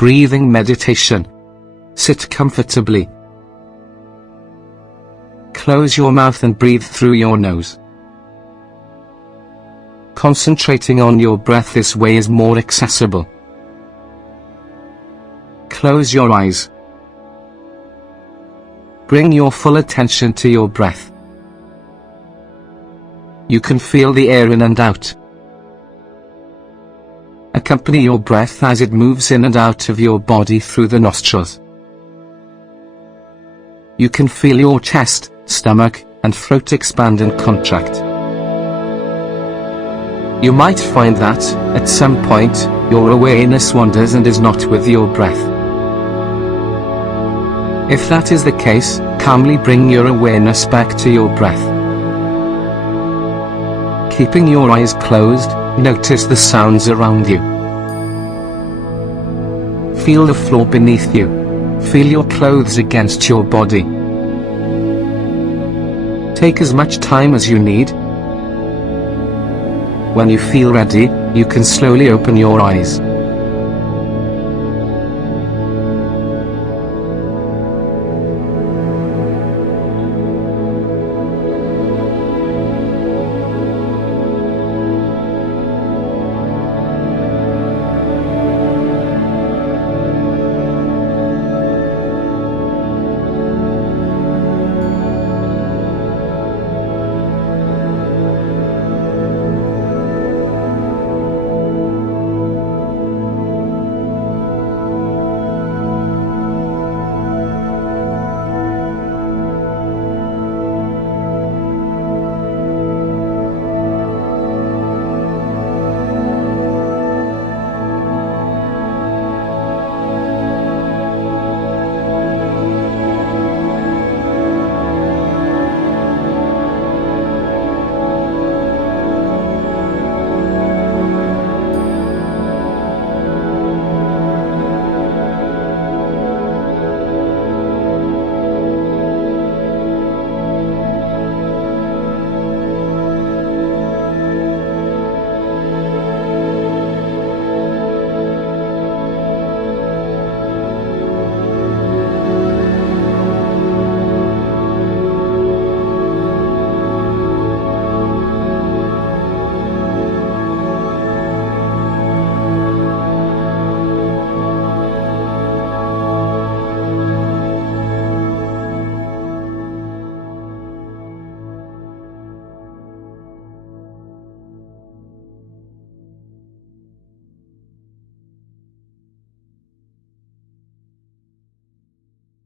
Breathing meditation. Sit comfortably. Close your mouth and breathe through your nose. Concentrating on your breath this way is more accessible. Close your eyes. Bring your full attention to your breath. You can feel the air in and out. Accompany your breath as it moves in and out of your body through the nostrils. You can feel your chest, stomach, and throat expand and contract. You might find that, at some point, your awareness wanders and is not with your breath. If that is the case, calmly bring your awareness back to your breath. Keeping your eyes closed, notice the sounds around you. Feel the floor beneath you. Feel your clothes against your body. Take as much time as you need. When you feel ready, you can slowly open your eyes.